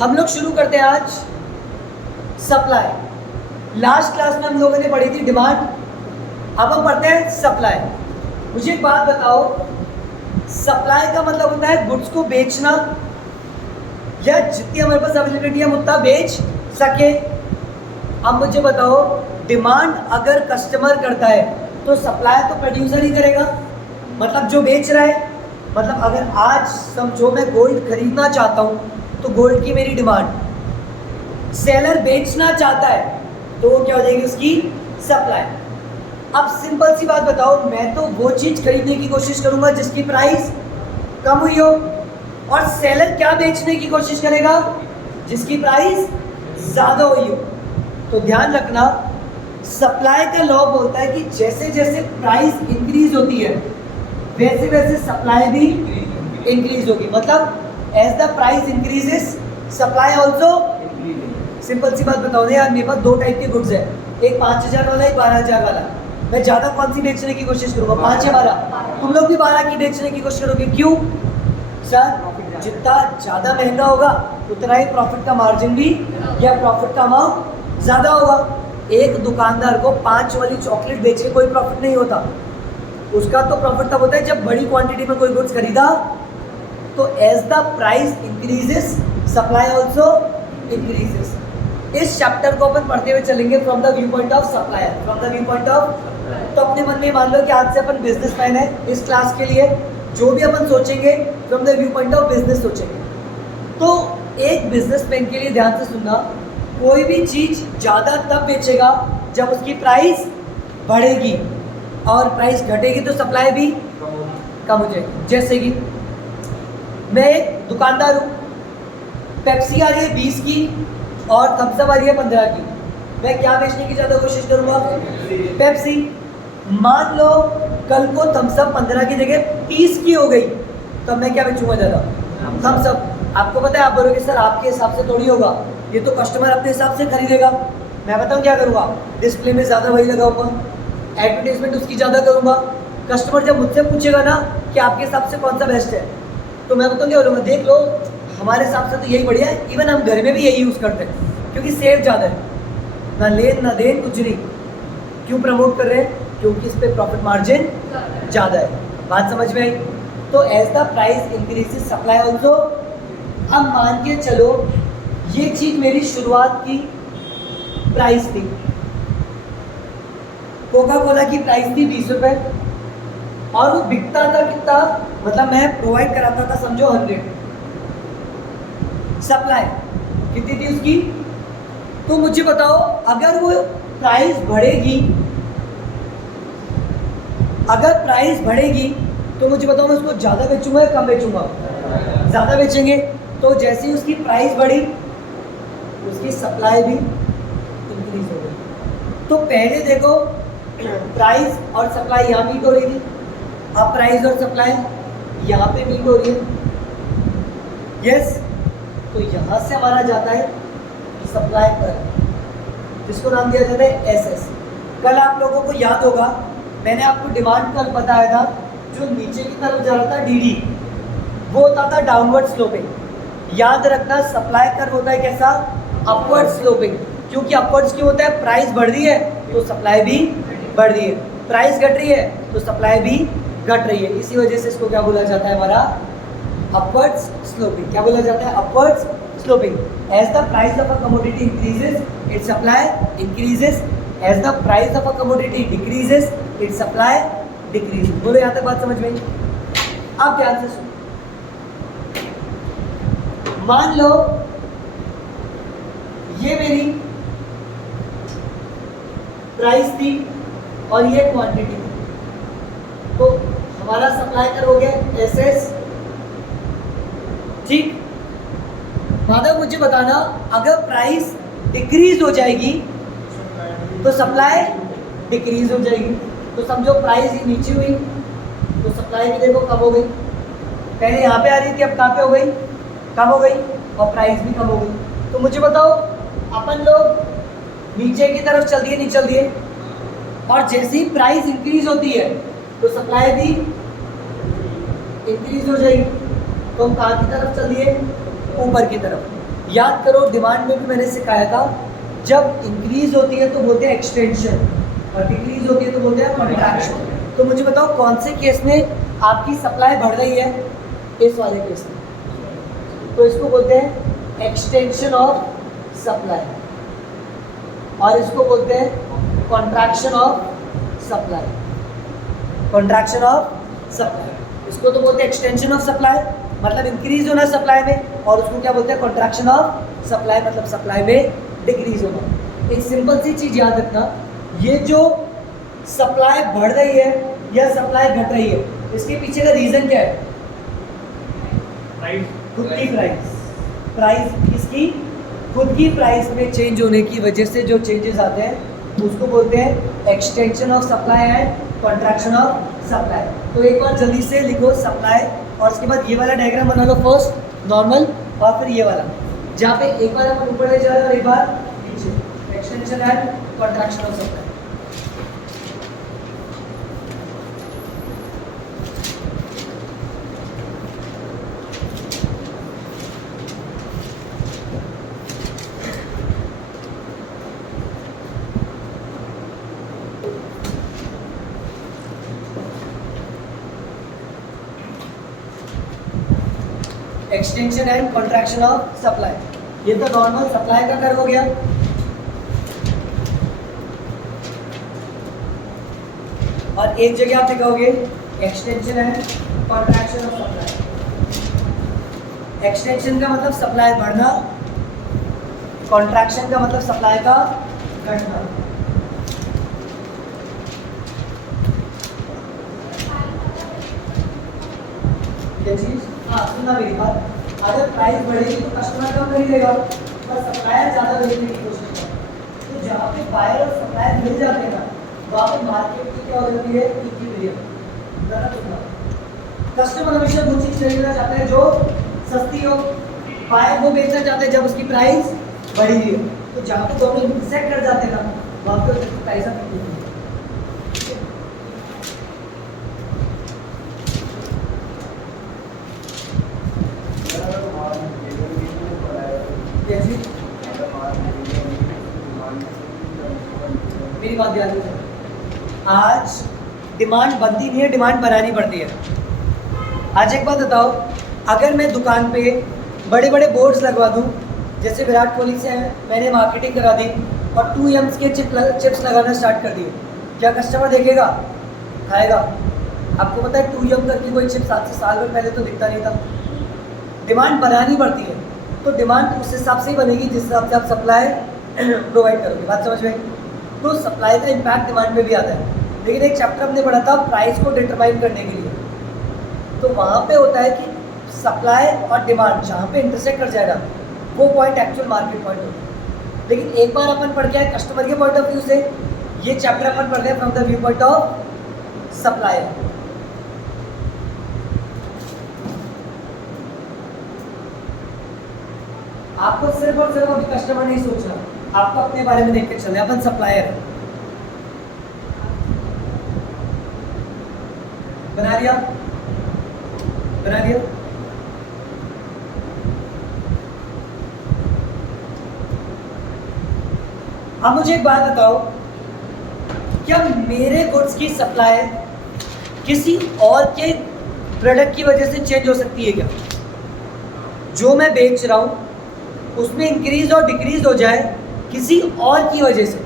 हम लोग शुरू करते हैं आज सप्लाई। लास्ट क्लास में हम लोगों ने पढ़ी थी डिमांड, अब हम पढ़ते हैं सप्लाई। मुझे एक बात बताओ, सप्लाई का मतलब होता है गुड्स को बेचना, या जितनी हमारे पास अवेलेबिलिटी हम उतना बेच सके। अब मुझे बताओ, डिमांड अगर कस्टमर करता है तो सप्लाई तो प्रोड्यूसर ही करेगा, मतलब जो बेच रहा है। मतलब अगर आज समझो मैं गोल्ड खरीदना चाहता हूँ तो गोल्ड की मेरी डिमांड, सेलर बेचना चाहता है तो वो क्या हो जाएगी, उसकी सप्लाई। अब सिंपल सी बात बताओ, मैं तो वो चीज़ खरीदने की कोशिश करूंगा जिसकी प्राइस कम हुई हो, और सेलर क्या बेचने की कोशिश करेगा, जिसकी प्राइस ज़्यादा हुई हो। तो ध्यान रखना, सप्लाई का लॉ बोलता है कि जैसे जैसे प्राइस इंक्रीज होती है वैसे वैसे सप्लाई भी इंक्रीज होगी। मतलब as the price increases supply also. Simple सी बात बताओ ना यार, मेरे पास दो टाइप के गुड्स है, एक 5,000 वाला, एक 12,000 वाला। मैं ज़्यादा कौन सी बेचने की कोशिश करूँगा, 5 या 12। तुम लोग भी 12 की बेचने की कोशिश करोगे, क्यों सर? जितना ज़्यादा महंगा होगा उतना ही प्रॉफिट का मार्जिन भी या प्रॉफिट का अमाउंट ज़्यादा होगा। एक दुकानदार को 5 वाली चॉकलेट बेच के कोई प्रॉफिट नहीं होता, उसका तो प्रॉफिट तब होता है जब बड़ी क्वांटिटी में कोई गुड्स खरीदा। तो as the price increases supply also increases. इस चैप्टर को अपन पढ़ते हुए चलेंगे from the view point of supplier, from the view point of. तो अपने मन में मान लो कि आज से अपन बिजनेसमैन है, इस क्लास के लिए जो भी अपन सोचेंगे from the view point of business सोचेंगे। तो एक बिजनेसमैन के लिए ध्यान से सुनना, कोई भी चीज़ ज़्यादा तब बेचेगा जब उसकी प्राइस बढ़ेगी, और प्राइस घटेगी तो सप्लाई भी कम हो जाएगी। जैसे कि मैं एक दुकानदार हूँ, पेप्सी आ रही है 20 की और थम्स अप आ रही है 15 की, मैं क्या बेचने की ज़्यादा कोशिश करूँगा, पेप्सी। मान लो कल को थम्स अप 15 की जगह 30 की हो गई, तब मैं क्या बेचूंगा ज़्यादा, थम्स अप। आपको पता है, आप बोलोगे सर आपके हिसाब से थोड़ी होगा, ये तो कस्टमर अपने हिसाब से खरीदेगा। मैं बताऊँ क्या करूँगा, डिस्प्ले में ज़्यादा वही लगाऊंगा, एडवर्टीजमेंट उसकी ज़्यादा करूँगा। कस्टमर जब मुझसे पूछेगा ना कि आपके हिसाब से कौन सा बेस्ट है, तो मैं बताऊँ क्या बोलूँगा, देख लो हमारे हिसाब से तो यही बढ़िया है, इवन हम घर में भी यही यूज़ करते हैं क्योंकि सेव ज़्यादा है, ना लेन ना देन कुछ नहीं। क्यों प्रमोट कर रहे हैं, क्योंकि इस पर प्रॉफिट मार्जिन ज़्यादा है। बात समझ में आई? तो as the price increases supply also. अब मान के चलो ये चीज़ मेरी शुरुआत की प्राइस थी, कोका कोला की प्राइस थी 20 रुपये, और वो बिकता था कितना, मतलब मैं प्रोवाइड कराता था समझो 100, सप्लाई कितनी थी उसकी। तो मुझे बताओ, अगर वो प्राइस बढ़ेगी, अगर प्राइस बढ़ेगी तो मुझे बताओ मैं उसको ज़्यादा बेचूंगा या कम बेचूंगा, ज़्यादा बेचेंगे। तो जैसे ही उसकी प्राइस बढ़ी उसकी सप्लाई भी इंक्रीज हो गई। तो पहले देखो प्राइस और सप्लाई यहाँ मीट हो रही थी, अब प्राइस और सप्लाई यहाँ पे मीट हो रही है। यस, तो यहाँ से हमारा जाता है सप्लाई पर, जिसको नाम दिया जाता है एसएस। कल आप लोगों को याद होगा मैंने आपको डिमांड कल बताया था, जो नीचे की तरफ जा रहा था डीडी, वो होता था डाउनवर्ड स्लोपिंग। याद रखना, सप्लाई कर्व होता है कैसा, अपवर्ड स्लोपिंग। क्योंकि अपवर्ड्स क्यों होता है, प्राइस बढ़ रही है तो सप्लाई भी बढ़ रही है, प्राइस घट रही है तो सप्लाई भी घट रही है। इसी वजह से इसको क्या बोला जाता है, हमारा अपवर्ड्स स्लोपिंग। क्या बोला जाता है, upwards sloping. As the price of a commodity increases its supply increases, as the price of a commodity decreases its supply decreases. बोलो यहाँ तक बात समझ में आई? आप ध्यान से सुनो, मान लो ये मेरी प्राइस थी और ये क्वांटिटी थी, तो हमारा सप्लाई कर हो गया एसएस। ठीक, माधव मुझे बताना, अगर प्राइस डिक्रीज हो जाएगी तो सप्लाई डिक्रीज हो जाएगी। तो समझो प्राइस ही नीचे हुई तो सप्लाई भी देखो कम हो गई, पहले यहाँ पे आ रही थी अब कहाँ पे हो गई, कम हो गई, और प्राइस भी कम हो गई। तो मुझे बताओ, अपन लोग नीचे की तरफ चल दिए, नहीं चल दिए, और जैसे ही प्राइस इंक्रीज होती है तो सप्लाई भी इंक्रीज हो जाएगी। तो हम कहाँ की तरफ चल दिए, ऊपर की तरफ। याद करो डिमांड में भी मैंने सिखाया था, जब इंक्रीज होती है तो बोलते हैं एक्सटेंशन और डिक्रीज होती है तो बोलते हैं कॉन्ट्रैक्शन। तो मुझे बताओ कौन से केस में आपकी सप्लाई बढ़ रही है? इस वाले केस में, तो इसको बोलते हैं एक्सटेंशन ऑफ सप्लाई और इसको बोलते हैं contraction of supply. Contraction of supply, इसको तो बोलते हैं एक्सटेंशन ऑफ सप्लाई मतलब इंक्रीज होना सप्लाई में, और उसको क्या बोलते हैं कॉन्ट्रैक्शन ऑफ सप्लाई मतलब सप्लाई में डिक्रीज होना। एक सिंपल सी चीज याद रखना, ये जो सप्लाई बढ़ रही है या सप्लाई घट रही है, इसके पीछे का रीजन क्या है? खुद की प्राइस इसकी खुद की प्राइस में चेंज होने की वजह से जो चेंजेस आते हैं उसको बोलते हैं extension of supply and contraction of supply. तो एक बार जल्दी से लिखो सप्लाई और उसके बाद ये वाला डायग्राम बना लो, फर्स्ट नॉर्मल और फिर ये वाला, जहाँ पे एक बार अपन ऊपर ले जा रहे हैं और एक बार नीचे, extension and contraction of supply. Extension and contraction of supply, ये तो नॉर्मल सप्लाई का कर्व हो गया। और एक जगह आप लिखोगे extension and contraction of supply. Extension का मतलब सप्लाई बढ़ना, कॉन्ट्रैक्शन का मतलब सप्लाई का घटना। ये चीज हाँ सुनना मेरी बात, अगर प्राइस बढ़ेगी तो कस्टमर कम खरीदेगा पर सप्लायर ज़्यादा बेचने की कोशिश करेगा। तो जहाँ पे बायर और सप्लायर मिल जाते हैं ना, वहाँ पे मार्केट की क्या हो जाती है इक्विलिब्रियम। कस्टमर हमेशा वो चीज़ खरीदना चाहते हैं जो सस्ती हो, बायर वो बेचना चाहते हैं जब उसकी प्राइस बढ़ी हुई है। तो जहाँ पे दोनों इंटरसेक्ट कर जाते हैं ना, वहाँ पे प्राइस अप होती है। मेरी बात ध्यान दीजिए, आज डिमांड बनती नहीं है, डिमांड बनानी पड़ती है। आज एक बात बताओ, अगर मैं दुकान पे बड़े बड़े बोर्ड्स लगवा दूं, जैसे विराट कोहली से मैंने मार्केटिंग करा दी और 2 के चिप्स लगाना स्टार्ट कर दिए, क्या कस्टमर देखेगा? खाएगा? आपको पता है 2 करके कोई चिप्स आज से साल भर पहले तो दिखता नहीं था। डिमांड बनानी पड़ती है, तो डिमांड उस हिसाब से ही बनेगी जिस हिसाब से आप सप्लाई प्रोवाइड करोगे। बात समझ में? तो सप्लाई का इम्पैक्ट डिमांड में भी आता है। लेकिन एक चैप्टर हमने पढ़ा था प्राइस को डिटरमाइन करने के लिए, तो वहाँ पे होता है कि सप्लाई और डिमांड जहाँ पे इंटरसेक्ट कर जाएगा वो पॉइंट एक्चुअल मार्केट पॉइंट होता है। लेकिन एक बार अपन पढ़ के आए कस्टमर के पॉइंट ऑफ व्यू से, ये चैप्टर अपन पढ़ रहे हैं from the view point of supplier. आपको सिर्फ और सिर्फ अभी कस्टमर नहीं सोचना, आपको अपने बारे में देख के चलना, अपन सप्लायर है। बना लिया? बना लिया? अब मुझे एक बात बताओ, क्या मेरे गुड्स की सप्लाई किसी और के प्रोडक्ट की वजह से चेंज हो सकती है क्या? जो मैं बेच रहा हूं उसमें इंक्रीज और डिक्रीज हो जाए किसी और की वजह से?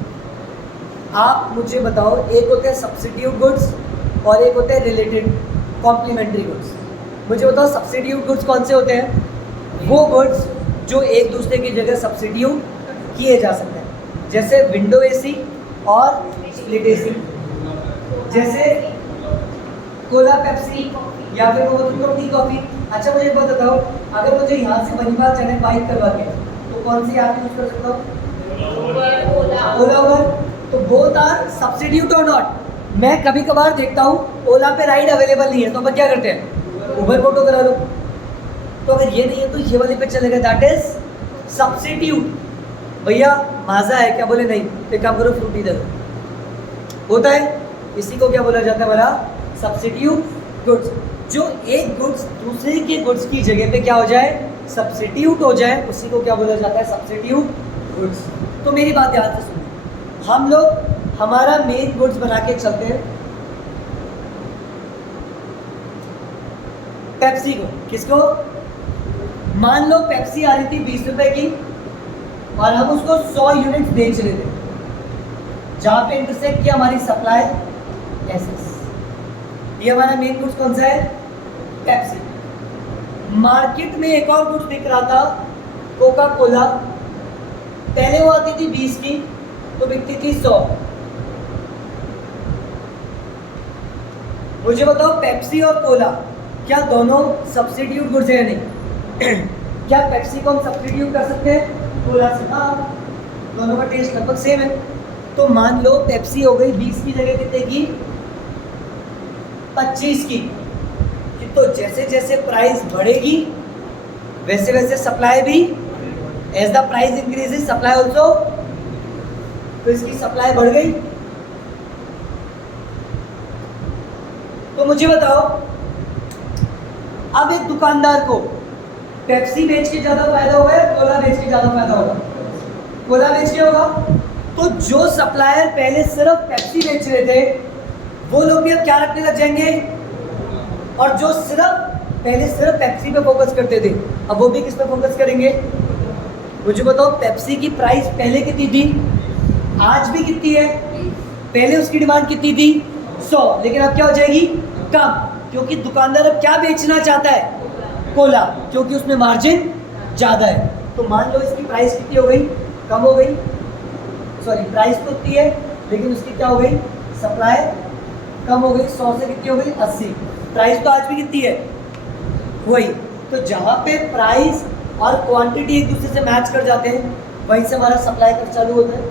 आप मुझे बताओ, एक होते हैं सब्स्टिट्यूट गुड्स और एक होते हैं रिलेटेड कॉम्प्लीमेंट्री गुड्स। मुझे बताओ सब्स्टिट्यूट गुड्स कौन से होते हैं? वो गुड्स जो एक दूसरे की जगह सब्स्टिट्यूट किए जा सकते हैं, जैसे विंडो एसी और स्प्लिट एसी, जैसे कोला पेप्सी या फिर टी कॉफ़ी। अच्छा मुझे एक बात बताओ, अगर मुझे यहाँ से मणिपाल चने बाइक करवा के तो कौन सी आप यूज़ कर सकता हूँ? ओला उबर। तो बोथ आर सब्स्टिट्यूट और नॉट? मैं कभी कभार देखता हूँ ओला पे राइड अवेलेबल नहीं है, तो अपन क्या करते हैं? उबर फोटो करा लो। तो अगर ये नहीं है तो ये वाले पे चलेगा, दैट इज सब्स्टिट्यूट। भैया माजा है क्या? बोले नहीं, तो काम करो फ्रूटी दे दो। होता है, इसी को क्या बोला जाता है? हमारा सब्स्टिट्यूट गुड्स। जो एक गुड्स दूसरे के गुड्स की जगह पे क्या हो जाए? सब्स्टिट्यूट हो जाए उसी को क्या बोला जाता है, सब्स्टिट्यूट गुड्स। तो मेरी बात ध्यान से सुनो, हम लोग हमारा मेन गुड्स बना के चलते हैं पेप्सी को। किसको? मान लो पेप्सी आ रही थी 20 रुपए की और हम उसको 100 यूनिट्स बेच रहे थे, जहां पे इंटरसेक्ट किया हमारी सप्लाई एसएस। ये हमारा मेन गुड्स कौन सा है? पेप्सी। मार्केट में एक और गुड्स बिक रहा था, कोका कोला। पहले वो आती थी 20 की तो बिकती थी 100। मुझे बताओ पेप्सी और कोला क्या दोनों सब्स्टिट्यूट गुड्स है या नहीं? क्या पेप्सी को हम सब्स्टिट्यूट कर सकते हैं कोला से? हाँ, दोनों का टेस्ट लगभग सेम है। तो मान लो पेप्सी हो गई 20 की जगह कितने की? 25 की। तो जैसे जैसे प्राइस बढ़ेगी वैसे वैसे सप्लाई भी, as the price increases supply also, तो इसकी सप्लाई बढ़ गई। तो मुझे बताओ, अब एक दुकानदार को पेप्सी बेच के ज्यादा फायदा होगा या कोला बेच के ज्यादा फायदा होगा? कोला बेच के होगा। तो जो सप्लायर पहले सिर्फ पेप्सी बेच रहे थे वो लोग भी अब क्या रखने लग जाएंगे, और जो पहले सिर्फ पेप्सी पे फोकस करते थे अब वो भी किस पे फोकस करेंगे? मुझे बताओ पेप्सी की प्राइस पहले कितनी थी, आज भी कितनी है? पहले उसकी डिमांड कितनी थी? 100, लेकिन अब क्या हो जाएगी? कम, क्योंकि दुकानदार अब क्या बेचना चाहता है? कोला, क्योंकि उसमें मार्जिन ज़्यादा है। तो मान लो इसकी प्राइस कितनी हो गई? कम हो गई। सॉरी, प्राइस तो उतनी है लेकिन उसकी क्या हो गई? सप्लाई कम हो गई। 100 से कितनी हो गई? 80। प्राइस तो आज भी कितनी है? वही। तो जहाँ पे प्राइस और क्वांटिटी एक दूसरे से मैच कर जाते हैं वहीं से हमारा सप्लाई कर्व चालू होता है,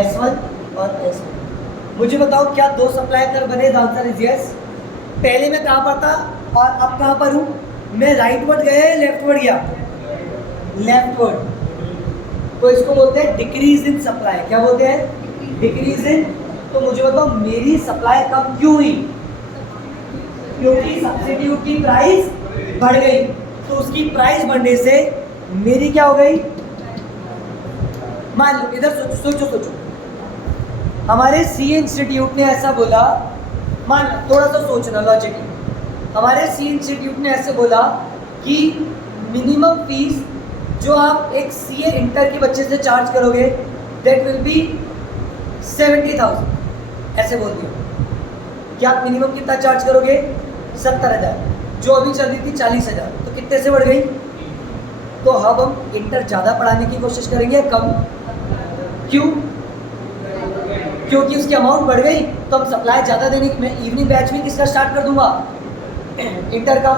S1 और S2। मुझे बताओ क्या दो सप्लाई कर्व बने? The answer is yes. पहले मैं कहाँ पर था और अब कहाँ पर हूँ? मैं राइटवर्ड गया या लेफ्टवर्ड गया? लेफ्टवर्ड। तो इसको बोलते हैं डिक्रीज इन सप्लाई। क्या बोलते हैं? Decrease in. तो मुझे बताओ मेरी सप्लाई कम क्यों हुई? क्योंकि सब्स्टिट्यूट की प्राइस बढ़ गई। तो उसकी प्राइस बढ़ने से मेरी क्या हो गई? मान लो, इधर सोचो, हमारे सी इंस्टीट्यूट ने ऐसा बोला, मान लो थोड़ा सा सोचना लॉजिकली। हमारे सी इंस्टीट्यूट ने ऐसे बोला कि मिनिमम फीस जो आप एक सीए इंटर के बच्चे से चार्ज करोगे दैट विल बी 70,000। ऐसे बोल दिया कि आप मिनिमम कितना चार्ज करोगे? 70,000। जो अभी चल रही थी 40,000, तो कितने से बढ़ गई? तो अब हम इंटर ज़्यादा पढ़ाने की कोशिश करेंगे कम? क्यों? क्योंकि उसकी अमाउंट बढ़ गई तो हम सप्लाई ज़्यादा देने की। मैं इवनिंग बैच में किसका स्टार्ट कर दूंगा? इंटर का।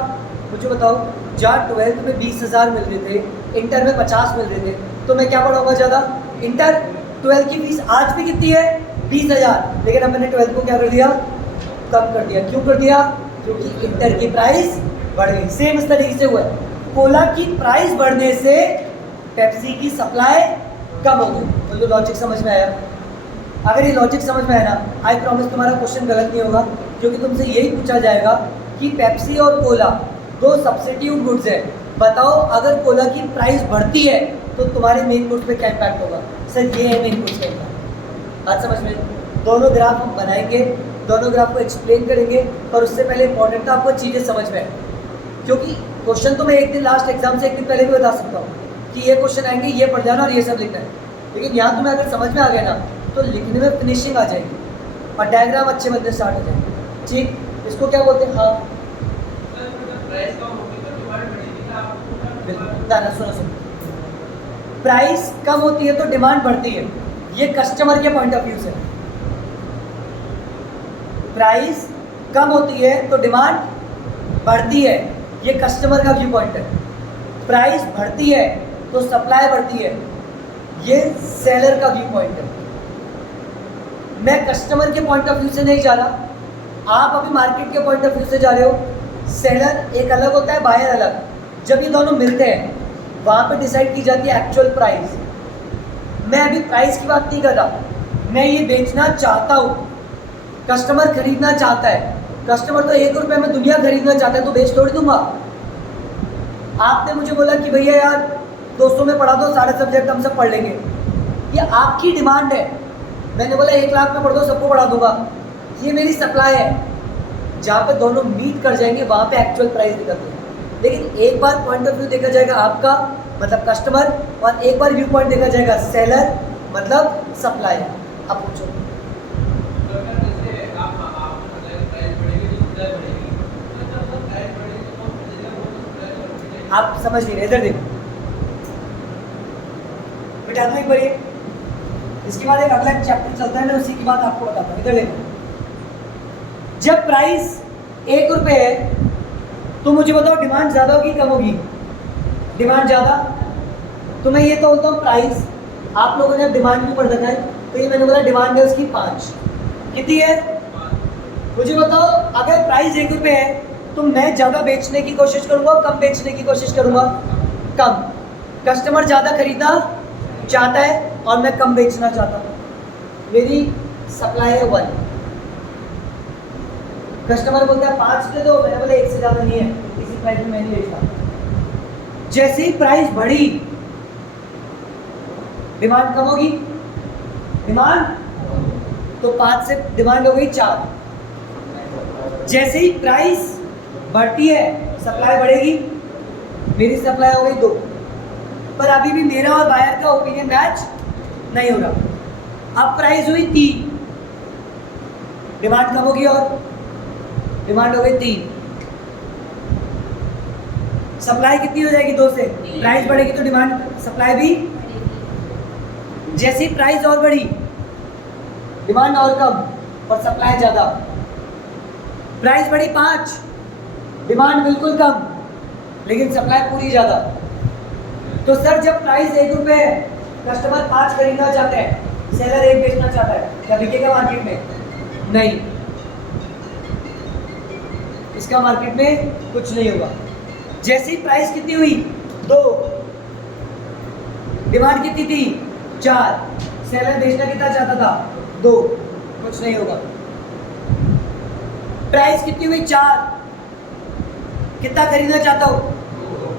मुझे बताओ जहाँ 12th में 20,000 मिल रहे थे, इंटर में 50 मिल रहे थे, तो मैं क्या पढ़ाऊंगा ज़्यादा? इंटर। 12th की फीस आज भी कितनी है? 20,000, लेकिन अब मैंने 12th को क्या कर दिया? कम कर दिया। क्यों कर दिया? क्योंकि इंटर की प्राइस बढ़ गई। सेम इस तरीके से हुआ है, कोला की प्राइस बढ़ने से पेप्सी की सप्लाई कम हो गई। तो लॉजिक समझ में आया? अगर ये लॉजिक समझ में आया ना, आई प्रॉमिस तुम्हारा क्वेश्चन गलत नहीं होगा, क्योंकि तुमसे यही पूछा जाएगा कि पेप्सी और कोला दो सब्स्टिट्यूट गुड्स है, बताओ अगर कोला की प्राइस बढ़ती है तो तुम्हारे मेन गुड्स पे क्या इम्पैक्ट होगा? सर ये है मेन गुड्स का इम्पैक्ट। बात समझ में? दोनों ग्राफ हम बनाएंगे, दोनों ग्राफ को एक्सप्लेन करेंगे, पर उससे पहले इंपॉर्टेंट था आपको चीज़ें समझ में आए, क्योंकि क्वेश्चन तो मैं एक दिन लास्ट एग्जाम से एक दिन पहले भी बता सकता हूँ कि ये क्वेश्चन आएंगे, ये पढ़ जाना और ये सब लिखना है, लेकिन यहाँ तुम्हें अगर समझ में आ गया ना तो लिखने में फिनिशिंग आ जाएगी और डायग्राम अच्छे बनने स्टार्ट हो जाएंगे। ठीक, इसको क्या बोलते हैं? हाँ सुनो, प्राइस कम होती है तो डिमांड बढ़ती है, ये कस्टमर के पॉइंट ऑफ व्यू से। प्राइस कम होती है तो डिमांड बढ़ती है, ये कस्टमर का व्यू पॉइंट है। प्राइस बढ़ती है तो सप्लाई बढ़ती है, ये सेलर का व्यू पॉइंट है। मैं कस्टमर के पॉइंट ऑफ व्यू से नहीं जा रहा, आप अभी मार्केट के पॉइंट ऑफ व्यू से जा रहे हो। सेलर एक अलग होता है, बायर अलग। जब ये दोनों मिलते हैं वहाँ पे डिसाइड की जाती है एक्चुअल प्राइस। मैं अभी प्राइस की बात नहीं कर रहा, मैं ये बेचना चाहता हूँ, कस्टमर खरीदना चाहता है। कस्टमर तो 1 रुपये में दुनिया खरीदना चाहता है, तो बेच तोड़ दूंगा। आपने मुझे बोला कि भैया यार 200 में पढ़ा दो, सारे सब्जेक्ट हम सब पढ़ लेंगे। ये आपकी डिमांड है। मैंने बोला 1 लाख में पढ़ दो, सबको पढ़ा दूंगा। ये मेरी सप्लाई है। जहाँ पे दोनों मीट कर जाएंगे वहाँ पे एक्चुअल प्राइस निकलते हैं। लेकिन एक बार पॉइंट ऑफ व्यू देखा जाएगा आपका, मतलब कस्टमर, और एक बार व्यू पॉइंट देखा जाएगा सेलर, मतलब सप्लाई। अब पूछो। आप समझ नहीं रहे, इधर देखो बेटा, तो एक बार ये, इसके बाद एक अगला चैप्टर चलता है, मैं उसी की बात आपको बताता हूँ। इधर देखो, जब प्राइस 1 रुपये है तो मुझे बताओ डिमांड ज़्यादा होगी कम होगी? डिमांड ज़्यादा। तो मैं ये तो बोलता हूँ प्राइस, आप लोगों ने अब डिमांड भी पढ़ रखा है, तो ये मैंने बोला डिमांड है उसकी 5। कितनी है? मुझे बताओ, अगर प्राइस 1 रुपये है तो मैं ज़्यादा बेचने की कोशिश करूँगा, कम बेचने की कोशिश करूँगा? कम। कस्टमर ज़्यादा खरीदना चाहता है और मैं कम बेचना चाहता हूँ। मेरी सप्लाई है 1। कस्टमर बोलता है 5 दे दो, मैंने बोला 1 से ज़्यादा नहीं है, इसी प्राइस में मैं नहीं बेचता। जैसे ही प्राइस बढ़ी, डिमांड कम होगी, डिमांड, तो 5 से डिमांड हो गई 4। जैसे ही प्राइस बढ़ती है, सप्लाई बढ़ेगी, मेरी सप्लाई हो गई 2। पर अभी भी मेरा और बायर का ओपिनियन मैच नहीं हो रहा। अब प्राइस हुई 3, डिमांड कम होगी और डिमांड हो गई 3। सप्लाई कितनी हो जाएगी? 2 से। प्राइस बढ़ेगी तो डिमांड, सप्लाई भी। जैसी प्राइस और बढ़ी, डिमांड और कम और सप्लाई ज़्यादा। प्राइस बढ़ी 5, डिमांड बिल्कुल कम, लेकिन सप्लाई पूरी ज़्यादा। तो सर जब प्राइस 1 रुपये है, कस्टमर 5 खरीदना चाहते हैं, सेलर 1 बेचना चाहता है, क्या बिकेगा मार्केट में? नहीं, इसका मार्केट में कुछ नहीं होगा। जैसी प्राइस कितनी हुई? 2, डिमांड कितनी थी? 4, सेलर बेचना कितना चाहता था? 2, कुछ नहीं होगा। प्राइस कितनी हुई? 4, कितना खरीदना चाहता हूँ?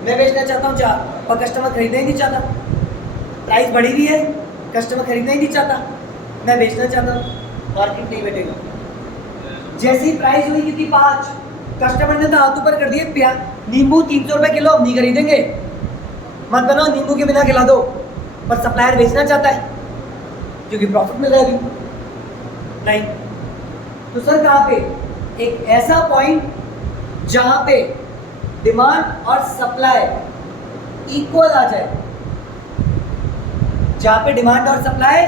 मैं बेचना चाहता हूँ 4, और कस्टमर खरीदना ही नहीं चाहता। प्राइस बढ़ी हुई है, कस्टमर खरीदना ही नहीं चाहता, मैं बेचना चाहता हूँ, मार्केट नहीं बैठेगा। जैसी प्राइस हुई कितनी? 5, कस्टमर ने तो हाथ ऊपर कर दिए, नींबू 300 रुपये किलो हम नहीं खरीदेंगे, मत बनाओ, नींबू के बिना खिला दो। पर सप्लायर बेचना चाहता है क्योंकि प्रॉफिट मिल रहा है अभी। नहीं, तो सर कहाँ पे? एक ऐसा पॉइंट जहाँ पे डिमांड और सप्लाई इक्वल आ जाए, जहाँ पे डिमांड और सप्लाई,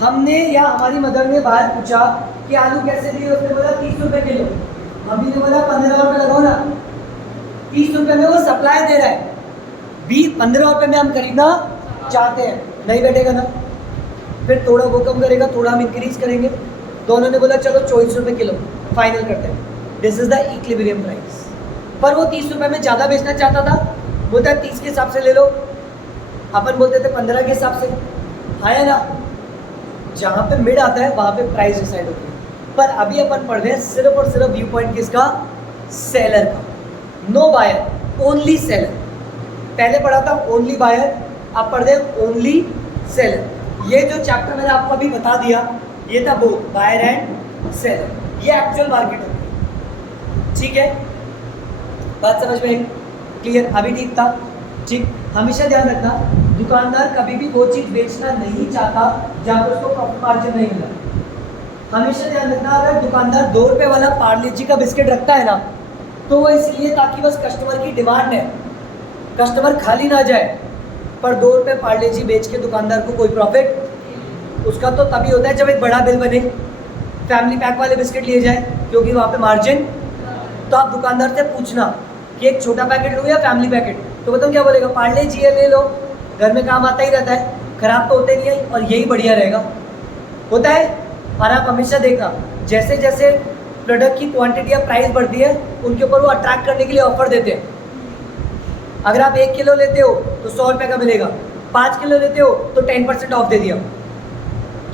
हमने या हमारी मदर ने बाहर पूछा कि आलू कैसे दिए, उसने बोला 30 रुपये किलो। मम्मी ने बोला 15 रुपये लगाओ ना। 30 रुपये में वो सप्लाई दे रहा है, 15 रुपये में हम खरीदना चाहते हैं, नहीं बैठेगा ना। फिर थोड़ा वो कम करेगा, थोड़ा हम इंक्रीज करेंगे। दोनों ने बोला चलो 24 रुपये किलो फाइनल करते हैं, this is the equilibrium price. पर वो 30 रुपये में ज़्यादा बेचना चाहता था, बोलता है 30 के हिसाब से ले लो, अपन बोलते थे 15 के हिसाब से, आया ना। जहाँ पे मिड आता है वहाँ पे प्राइस डिसाइड होती है। पर अभी अपन पढ़ रहे हैं सिर्फ और सिर्फ व्यू पॉइंट किसका? सेलर का। No buyer, only seller. पहले पढ़ा था ओनली बायर, अब पढ़ रहे हैं ओनली सेलर। ये जो चैप्टर मैंने आपको अभी बता दिया, ये था बोथ बायर एंड सेलर, ये एक्चुअल मार्केट होती है। ठीक है, बात समझ में क्लियर? अभी ठीक था? ठीक। हमेशा ध्यान रखना, दुकानदार कभी भी वो चीज़ बेचना नहीं चाहता जहाँ पर उसको प्रॉफिट मार्जिन नहीं मिला। हमेशा ध्यान रखना, अगर दुकानदार 2 रुपये वाला पार्ले जी का बिस्किट रखता है ना, तो वो इसलिए ताकि बस कस्टमर की डिमांड है, कस्टमर खाली ना जाए। पर 2 रुपये पार्ले जी बेच के दुकानदार को कोई प्रॉफिट उसका तो तभी होता है जब एक बड़ा बिल बने, फैमिली पैक वाले बिस्किट लिए जाए, क्योंकि वहाँ पे मार्जिन। तो आप दुकानदार से पूछना कि एक छोटा पैकेट लूँ या फैमिली पैकेट, तो बताओ क्या बोलेगा? पार्ले जी ले लो, घर में काम आता ही रहता है, ख़राब तो होते नहीं है, और यही बढ़िया रहेगा, होता है। और आप हमेशा देखना, जैसे जैसे प्रोडक्ट की क्वांटिटी या प्राइस बढ़ती है, उनके ऊपर वो अट्रैक्ट करने के लिए ऑफर देते हैं। अगर आप 1 किलो लेते हो तो 100 रुपये का मिलेगा, 5 किलो लेते हो तो 10% ऑफ दे दिया।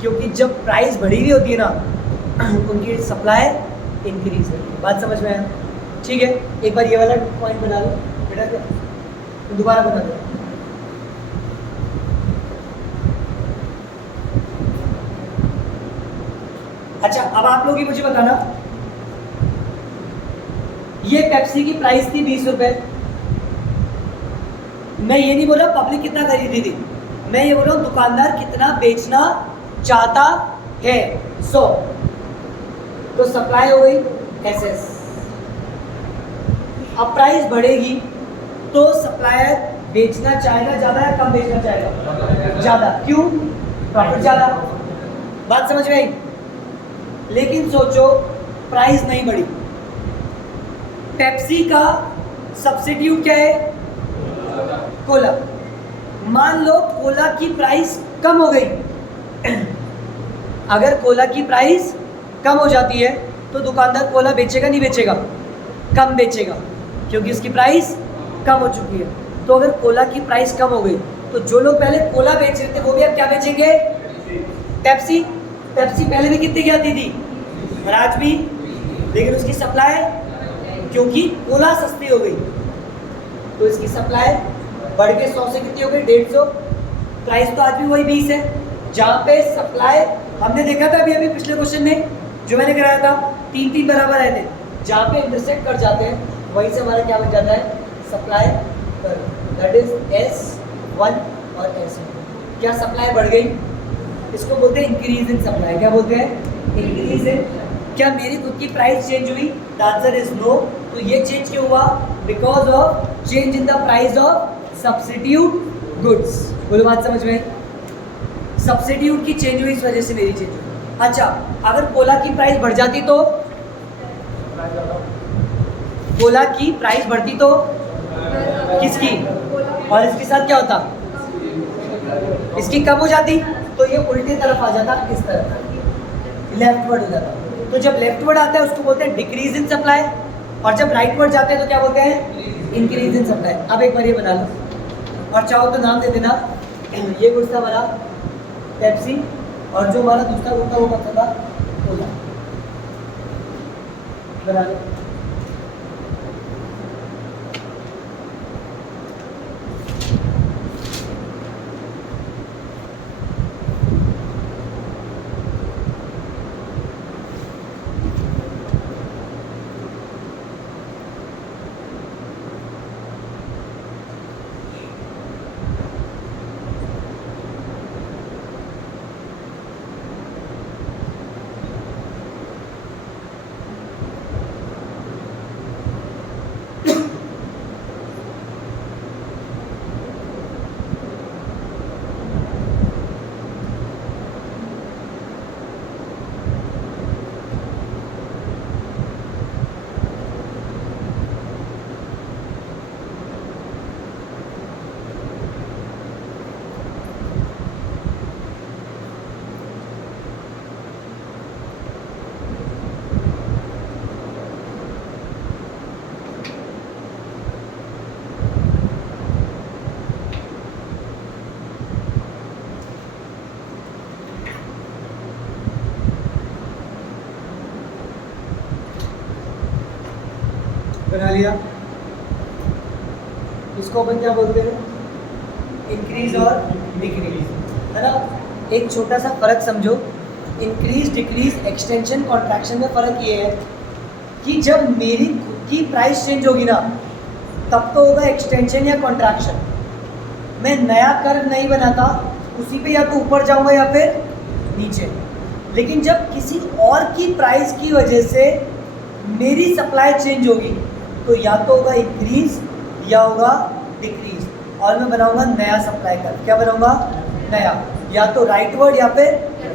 क्योंकि जब प्राइस बढ़ी हुई होती है ना, उनकी सप्लाई इंक्रीज होती है। बात समझ में आया? ठीक है, एक बार ये वाला पॉइंट बना लो बेटा। दोबारा बता दो। अच्छा, अब आप लोग ही मुझे बताना, ये पेप्सी की प्राइस थी 20 रुपए। मैं ये नहीं बोल रहा पब्लिक कितना खरीदी थी, मैं ये बोल रहा हूँ दुकानदार कितना बेचना चाहता है। 100, तो सप्लाई हो गई SS। अब प्राइस बढ़ेगी तो सप्लायर बेचना चाहेगा ज़्यादा या कम बेचना चाहेगा? ज़्यादा। क्यों? प्रॉफिट ज़्यादा। बात समझ में आई? लेकिन सोचो प्राइस नहीं बढ़ी, पेप्सी का सब्स्टिट्यूट क्या है? कोला। मान लो कोला की प्राइस कम हो गई। अगर कोला की प्राइस कम हो जाती है तो दुकानदार कोला बेचेगा नहीं बेचेगा? कम बेचेगा, क्योंकि उसकी प्राइस कम हो चुकी है। तो अगर कोला की प्राइस कम हो गई तो जो लोग पहले कोला बेच रहे थे वो भी अब क्या बेचेंगे? पेप्सी। पेप्सी पहले भी कितनी की आती थी? और आज भी, लेकिन उसकी सप्लाई, क्योंकि कोला सस्ती हो गई तो इसकी सप्लाई बढ़ के 100 से कितनी हो गई? 150। प्राइस तो आज भी वही 20 है। जहाँ पे सप्लाई हमने देखा था अभी पिछले क्वेश्चन में जो मैंने कराया था, 3 बराबर आए थे, जहाँ पे इंटरसेक्ट कर जाते हैं वहीं से हमारा क्या बन जाता है? Supply curve, that is S1 और S2। क्या सप्लाई बढ़ गई? इसको बोलते हैं इंक्रीज इन सप्लाई। क्या बोलते हैं? Increase in. क्या मेरी खुद की प्राइस चेंज हुई? The answer is no. तो ये चेंज क्यों हुआ? Because of change in the price of substitute goods. बोलो बात समझ में? सब्स्टिट्यूट की चेंज हुई, इस वजह से मेरी चेंज हुई। अच्छा, अगर कोला की प्राइस बढ़ जाती तो? कोला की प्राइस बढ़ती तो किसकी? और इसके साथ क्या होता? इसकी कम हो जाती तो ये उल्टी तरफ आ जाता, इस तरफ लेफ्टवर्ड हो जाता। तो जब लेफ्टवर्ड आता है उसको बोलते हैं डिक्रीज इन सप्लाई, और जब राइटवर्ड जाते हैं तो क्या बोलते हैं? Increase in supply. अब एक बार ये बना लो और चाहो तो नाम दे देना। ये गुड्स था हमारा पेप्सी, और जो हमारा दूसरा गुड था वो कौन सा था? कोला। बना लो। बना लिया। इसको अपन क्या बोलते हैं? इंक्रीज और डिक्रीज, है ना। एक छोटा सा फर्क समझो, इंक्रीज डिक्रीज एक्सटेंशन कॉन्ट्रैक्शन में फर्क ये है कि जब मेरी खुद की प्राइस चेंज होगी ना तब तो होगा एक्सटेंशन या कॉन्ट्रैक्शन। मैं नया कर्व नहीं बनाता, उसी पे या तो ऊपर जाऊंगा या फिर नीचे। लेकिन जब किसी और की प्राइस की वजह से मेरी सप्लाई चेंज होगी तो या तो होगा इंक्रीज या होगा डिक्रीज, और मैं बनाऊंगा नया सप्लाई कर्व। क्या बनाऊंगा? नया, या तो राइटवर्ड या फिर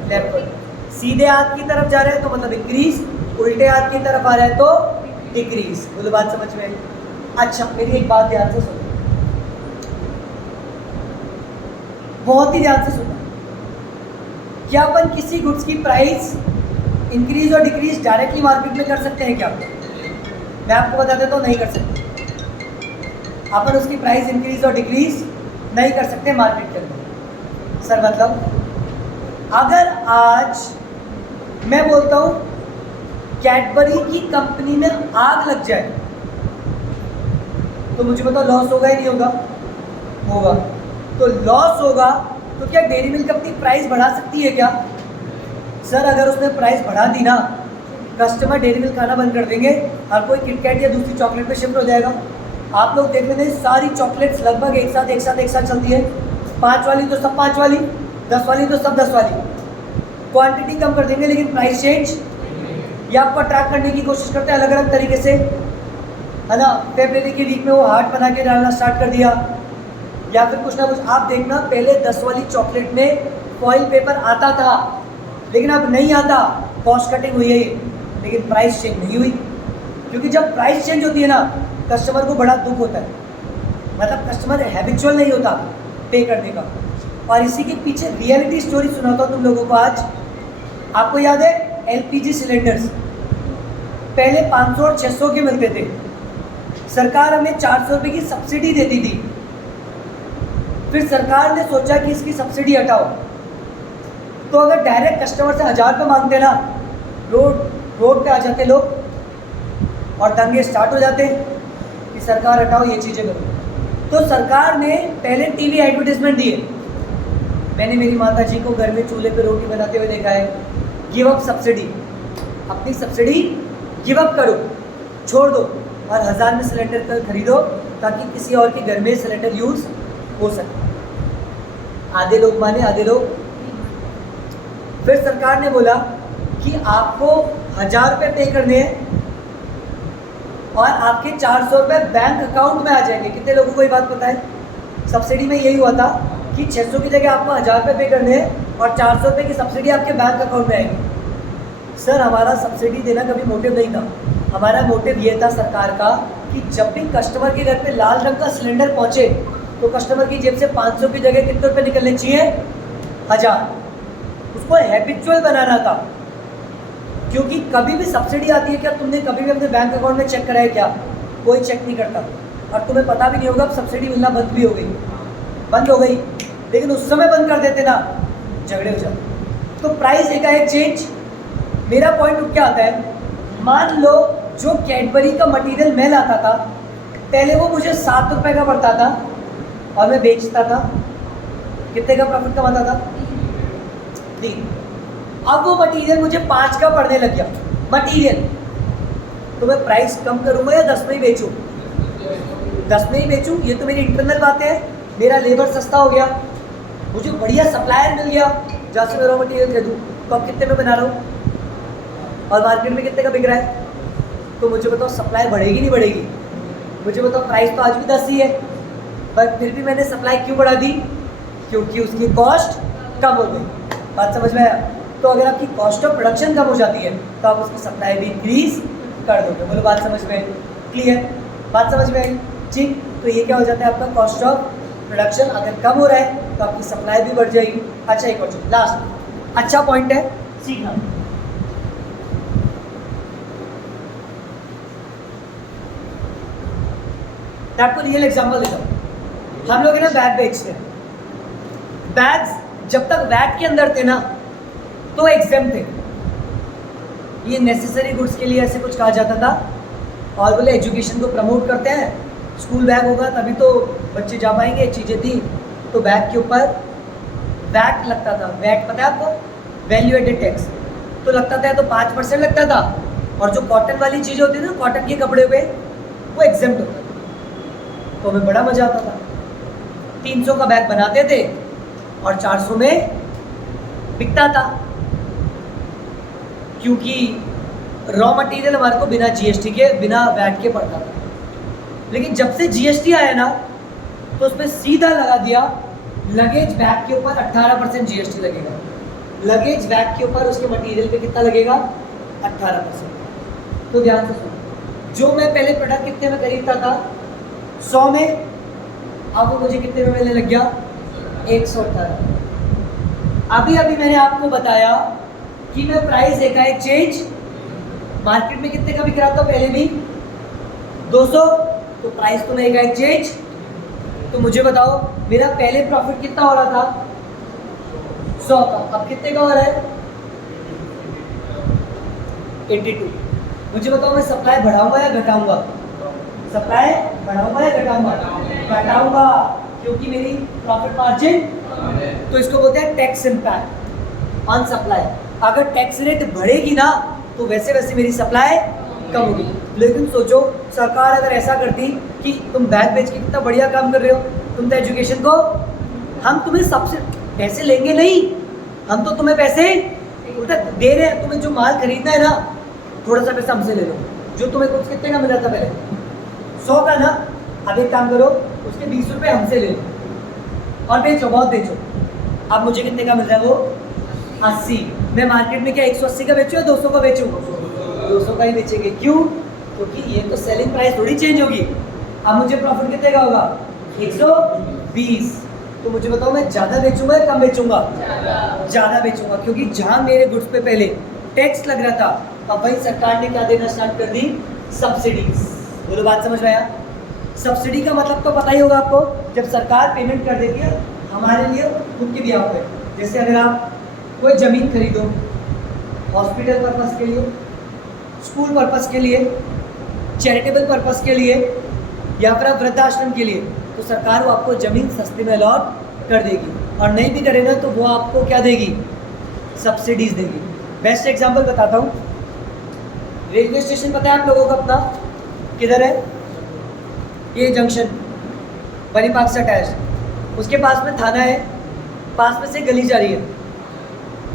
लेफ्टवर्ड। सीधे हाथ की तरफ जा रहे हैं तो मतलब इंक्रीज, उल्टे हाथ की तरफ आ रहा है तो डिक्रीज। बोलो बात समझ में? अच्छा, मेरी एक बात ध्यान से सुनो, बहुत ही ध्यान से सुनो। क्या अपन किसी गुड्स की प्राइस इंक्रीज और डिक्रीज डायरेक्टली मार्केट में कर सकते हैं क्या? मैं आपको बता देता हूँ, नहीं कर सकते। अपन उसकी प्राइस इंक्रीज और डिक्रीज नहीं कर सकते मार्केट के अंदर। सर मतलब अगर आज मैं बोलता हूँ कैडबरी की कंपनी में आग लग जाए तो मुझे बताओ लॉस होगा ही नहीं होगा? होगा। तो लॉस होगा तो क्या डेयरी मिल्क अपनी प्राइस बढ़ा सकती है क्या? सर अगर उसने प्राइस बढ़ा दी ना, कस्टमर डेयरी मिल्क खाना बंद कर देंगे, हर कोई किटकैट या दूसरी चॉकलेट पे शिफ्ट हो जाएगा। आप लोग देख लेते हैं सारी चॉकलेट्स लगभग एक साथ चलती है। 5 वाली तो सब 5 वाली, 10 वाली तो सब 10 वाली। क्वांटिटी कम कर देंगे लेकिन प्राइस चेंज, या आपको अट्रैक्ट करने की कोशिश करते हैं अलग अलग तरीके से, है ना। फेब्रुवरी के वीक में वो हार्ट बना के डालना स्टार्ट कर दिया, या फिर कुछ ना कुछ। आप देखना पहले 10 वाली चॉकलेट में फॉइल पेपर आता था, लेकिन अब नहीं आता। कॉस्ट कटिंग हुई है ये, लेकिन प्राइस चेंज नहीं हुई। क्योंकि जब प्राइस चेंज होती है ना, कस्टमर को बड़ा दुख होता है, मतलब कस्टमर हैबिचुअल नहीं होता पे करने का। और इसी के पीछे रियलिटी स्टोरी सुनाता हूँ तुम लोगों को आज। आपको याद है एलपीजी सिलेंडर्स पहले 500 और 600 के मिलते थे, सरकार हमें 400 रुपये की सब्सिडी देती थी। फिर सरकार ने सोचा कि इसकी सब्सिडी हटाओ, तो अगर डायरेक्ट कस्टमर से 1000 रुपये मांगते ना, रोड पे आ जाते लोग और दंगे स्टार्ट हो जाते कि सरकार हटाओ ये चीज़ें करो। तो सरकार ने पहले टीवी एडवर्टीजमेंट दिए। मैंने मेरी माता जी को घर में चूल्हे पे रोटी बनाते हुए देखा है। गिव अप सब्सिडी, अपनी सब्सिडी गिव अप करो, छोड़ दो, और 1000 में सिलेंडर खरीदो ताकि किसी और के घर में सिलेंडर यूज़ हो सके। आधे लोग माने, आधे लोग। फिर सरकार ने बोला कि आपको 1000 रुपये पे करने हैं और आपके 400 रुपये बैंक अकाउंट में आ जाएंगे। कितने लोगों को ये बात पता है? सब्सिडी में यही हुआ था कि 600 की जगह आपको 1000 रुपये पे करने हैं और 400 रुपये की सब्सिडी आपके बैंक अकाउंट में आएगी। सर हमारा सब्सिडी देना कभी मोटिव नहीं था। हमारा मोटिव ये था सरकार का कि जब भी कस्टमर के घर पे लाल रंग का सिलेंडर पहुँचे तो कस्टमर की जेब से 500 की जगह कितने रुपये निकलने चाहिए? 1000। उसको हैबिचुअल बनाना था। क्योंकि कभी भी सब्सिडी आती है क्या, तुमने कभी भी अपने बैंक अकाउंट में चेक कराया क्या? कोई चेक नहीं करता, और तुम्हें पता भी नहीं होगा अब सब्सिडी मिलना बंद भी हो गई, बंद हो गई। लेकिन उस समय बंद कर देते ना, झगड़े हो जाते। तो प्राइस एकाएक चेंज। मेरा पॉइंट क्या आता है, मान लो जो कैडबरी का मटेरियल मैं लाता था, पहले वो मुझे 7 रुपये का पड़ता था और मैं बेचता था, कितने का प्रॉफिट कमाता था? 3। अब वो मटेरियल मुझे 5 का पड़ने लग गया मटेरियल, तो मैं प्राइस कम करूँगा या 10 में ही बेचूँ? 10 में ही बेचूँ। ये तो मेरी इंटरनल बातें हैं। मेरा लेबर सस्ता हो गया, मुझे बढ़िया सप्लायर मिल गया जहाँ से मैं रॉ मटेरियल खरीदूँ। तो अब कितने में बना रहा हूँ और मार्केट में कितने का बिक रहा है? तो मुझे बताओ सप्लाई बढ़ेगी नहीं बढ़ेगी? मुझे बताओ प्राइस तो आज भी 10 ही है, पर फिर भी मैंने सप्लाई क्यों बढ़ा दी? क्योंकि उसकी कॉस्ट कम हो गई। बात समझ में आया? तो अगर आपकी कॉस्ट ऑफ प्रोडक्शन कम हो जाती है तो आप उसकी सप्लाई भी इंक्रीज कर दोगे। बोलो बात समझ में क्लियर? बात समझ में आई? ठीक। तो ये क्या हो जाता है, आपका कॉस्ट ऑफ प्रोडक्शन अगर कम हो रहा है तो आपकी सप्लाई भी बढ़ जाएगी। अच्छा एक और चीज लास्ट, अच्छा पॉइंट है सीखना। आपको रियल एग्जांपल देता हूँ। हम लोग है ना बैग बेचते हैं। बैग्स जब तक वैट के अंदर थे ना तो एग्जाम्प्ट थे, ये नेसेसरी गुड्स के लिए ऐसे कुछ कहा जाता था। और बोले एजुकेशन को प्रमोट करते हैं, स्कूल बैग होगा तभी तो बच्चे जा पाएंगे, चीज़ें थी। तो बैग के ऊपर वैट लगता था। वैट पता है आपको? Value added tax. तो लगता था तो 5% लगता था, और जो कॉटन वाली चीज़ें होती थी ना, कॉटन के कपड़े पे, वो एग्जाम्प्ट होता था। तो हमें बड़ा मज़ा आता था। 300 का बैग बनाते थे और 400 में बिकता था, क्योंकि रॉ मटेरियल हमारे को बिना जीएसटी के, बिना वैट के पड़ता था। लेकिन जब से जीएसटी आया ना तो उसमें सीधा लगा दिया लगेज बैग के ऊपर 18% जीएसटी लगेगा। लगेज बैग के ऊपर उसके मटेरियल पे कितना लगेगा? 18%। तो ध्यान से सुनो, जो मैं पहले प्रोडक्ट कितने में खरीदता था 100 में, अब वो मुझे कितने में मिलने लग गया? 118। अभी मैंने आपको बताया कि मैं प्राइस एकाएक चेंज, मार्केट में कितने का बिक रहा था पहले भी 200, तो प्राइस तो मैं एकाएक चेंज। तो मुझे बताओ मेरा पहले प्रॉफिट कितना हो रहा था? 100 का, अब कितने का हो रहा है? 82। मुझे बताओ मैं सप्लाई बढ़ाऊंगा या घटाऊंगा? सप्लाई बढ़ाऊंगा या घटाऊंगा? घटाऊंगा। क्योंकि मेरी प्रॉफिट मार्जिन, तो इसको बोलते हैं टैक्स इम्पैक्ट ऑन सप्लाई। अगर टैक्स रेट बढ़ेगी ना तो वैसे वैसे मेरी सप्लाई कम होगी। लेकिन सोचो सरकार अगर ऐसा करती कि तुम बैग बेच के कितना बढ़िया काम कर रहे हो, तुम तो एजुकेशन को, हम तुम्हें सबसे पैसे लेंगे नहीं, हम तो तुम्हें पैसे दे रहे हैं, तुम्हें जो माल खरीदना है ना थोड़ा सा पैसा हमसे ले लो। जो तुम्हें कुछ कितने का मिल रहा था पहले 100 का ना, अब एक काम करो उसके 20 रुपये हमसे ले लो और बेचो, बहुत बेचो। अब मुझे कितने का मिल रहा है वो 80। मैं मार्केट में क्या 180 का बेचूँ या 200 का बेचूँ? 200 का ही बेचेंगे। क्यों? क्योंकि ये तो सेलिंग प्राइस थोड़ी चेंज होगी। अब मुझे प्रॉफिट कितने का होगा 120। तो मुझे बताओ मैं ज़्यादा बेचूंगा या कम बेचूंगा? ज़्यादा बेचूंगा, क्योंकि जहाँ मेरे गुड्स पे पहले टैक्स लग रहा था अब भाई सरकार ने क्या देना स्टार्ट कर दी, सब्सिडीज। बोलो बात समझ में आया? सब्सिडी का मतलब तो पता ही होगा आपको, जब सरकार पेमेंट कर देती है हमारे लिए खुद के बिहाफ पे। जैसे अगर आप कोई ज़मीन खरीदो हॉस्पिटल पर्पस के लिए, स्कूल पर्पस के लिए, चैरिटेबल पर्पस के लिए या फिर आप वृद्धाश्रम के लिए, तो सरकार वो आपको ज़मीन सस्ते में अलॉट कर देगी। और नहीं भी करे ना तो वो आपको क्या देगी, सब्सिडीज देगी। बेस्ट एग्जांपल बताता हूँ, रेलवे स्टेशन पता है आप लोगों का अपना किधर है? ये जंक्शन बनी पार्क से अटैच, उसके पास में थाना है, पास में से गली जा रही है,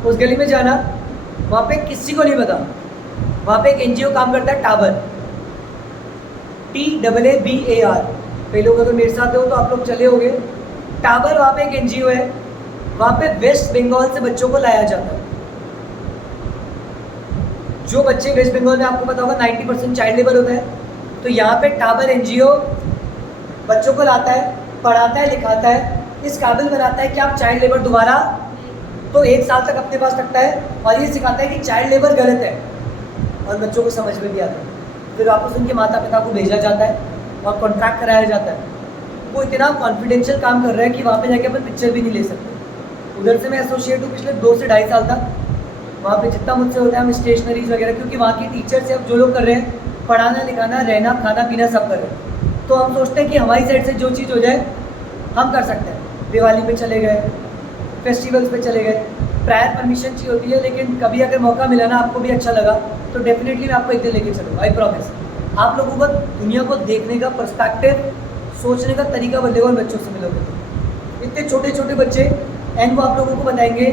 उस गली में जाना, वहाँ पे किसी को नहीं पता, वहाँ पे एक एनजीओ काम करता है टाबर, TAABAR। कई लोग अगर मेरे साथ हो तो आप लोग चले होंगे। टाबर वहाँ पे एक एनजीओ है, वहाँ पे वेस्ट बंगाल से बच्चों को लाया जाता है। जो बच्चे वेस्ट बंगाल में आपको पता होगा 90% चाइल्ड लेबर होता है, तो यहाँ पे टाबर एनजीओ बच्चों को लाता है, पढ़ाता है, लिखाता है, इस काबिल बनाता है कि आप चाइल्ड लेबर दोबारा तो 1 साल तक अपने पास रखता है और ये सिखाता है कि चाइल्ड लेबर गलत है और बच्चों को समझ में भी आता है। फिर वापस उनके माता पिता को भेजा जाता है और कॉन्ट्रैक्ट कराया जाता है। वो इतना कॉन्फिडेंशियल काम कर रहा है कि वहाँ पे जाके अपन पिक्चर भी नहीं ले सकते। उधर से मैं एसोसिएट हूँ पिछले 2 से 2.5 साल तक। वहाँ पे जितना मुझसे होता है हम स्टेशनरीज वगैरह, क्योंकि वहाँ की टीचर से अब जो लोग कर रहे हैं पढ़ाना लिखाना रहना खाना पीना सब कर रहे हैं, तो हम सोचते हैं कि हमारी साइड से जो चीज़ हो जाए हम कर सकते हैं। दिवाली पे चले गए, फेस्टिवल्स पे चले गए, प्रायर परमिशन चाहिए होती है, लेकिन कभी अगर मौका मिला ना आपको भी अच्छा लगा तो डेफिनेटली मैं आपको एक दिन लेके चलूँगा, आई प्रॉमिस। आप लोगों को दुनिया को देखने का पर्सपेक्टिव, सोचने का तरीका बदलेगा उन बच्चों से मिलोगे तो। इतने छोटे छोटे बच्चे एंड वो आप लोगों को बताएंगे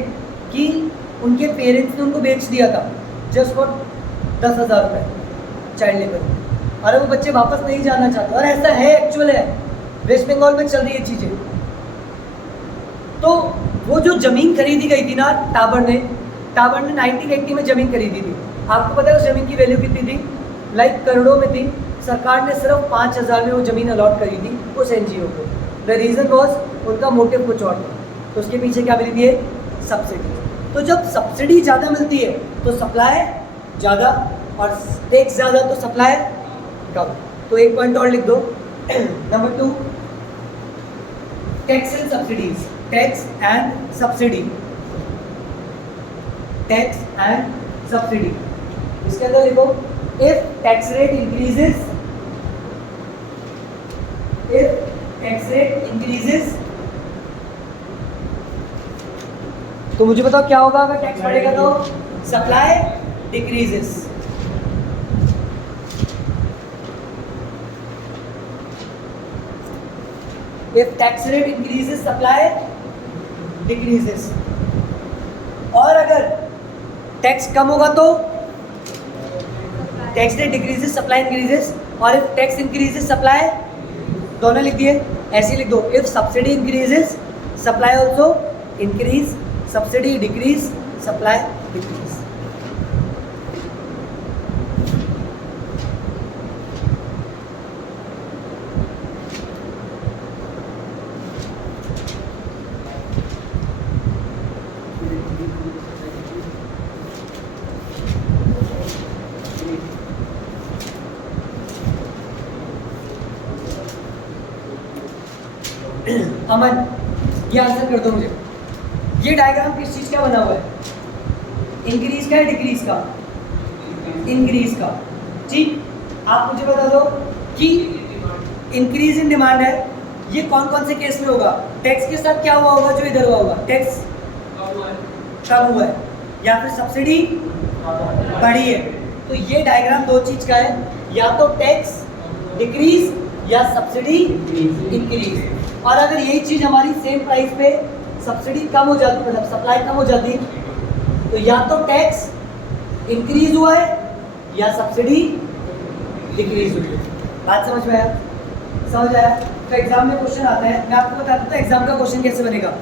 कि उनके पेरेंट्स ने उनको बेच दिया था जस्ट फॉर 10,000 रुपये चाइल्ड लेबर। अरे वो बच्चे वापस नहीं जाना चाहते, और ऐसा है, एक्चुअल है, वेस्ट बंगाल में चल रही है चीज़ें। तो वो जो ज़मीन खरीदी गई थी ना टाबर ने 1980 में ज़मीन खरीदी थी। आपको पता है उस ज़मीन की वैल्यू कितनी थी? लाइक करोड़ों में थी। सरकार ने सिर्फ 5,000 में वो ज़मीन अलॉट करी थी उस एनजीओ को। द रीज़न वॉज उनका मोटिव कुछ और था, तो उसके पीछे क्या मिली थी? सब्सिडी। तो जब सब्सिडी ज़्यादा मिलती है तो सप्लाई ज़्यादा, और टैक्स ज़्यादा तो सप्लाई कम। तो एक पॉइंट और लिख दो, number 2, tax and subsidies. Tax and subsidy, tax and subsidy. इसके अंदर लिखो, if tax rate increases, if tax rate increases, तो मुझे बताओ क्या होगा अगर टैक्स बढ़ेगा? तो supply decreases. If tax rate increases supply decreases. और अगर टैक्स कम होगा तो tax rate decreases supply increases, और इफ टैक्स इंक्रीजेस सप्लाई, दोनों लिख दिए। ऐसे लिख दो, if subsidy increases supply also increase, subsidy decrease supply decrease. Aman, ये आंसर कर दो मुझे। ये डायग्राम किस चीज़ का बना हुआ है? इंक्रीज का है डिक्रीज का? इंक्रीज का। ठीक, आप मुझे बता दो कि इंक्रीज इन डिमांड है ये कौन कौन से केस में होगा? टैक्स के साथ क्या हुआ होगा जो इधर हुआ होगा? टैक्स कम हुआ है या फिर सब्सिडी बढ़ी है। तो ये डायग्राम दो चीज का है, या तो टैक्स डिक्रीज या सब्सिडी इंक्रीज। और अगर यही चीज हमारी सेम प्राइस पे सब्सिडी कम हो जाती, मतलब सप्लाई कम हो जाती, तो या तो टैक्स इंक्रीज हुआ है या सब्सिडी डिक्रीज हुई है। बात समझ में आया? समझ आया? तो एग्जाम में क्वेश्चन आता है, मैं आपको बताता हूँ एग्जाम का क्वेश्चन कैसे बनेगा।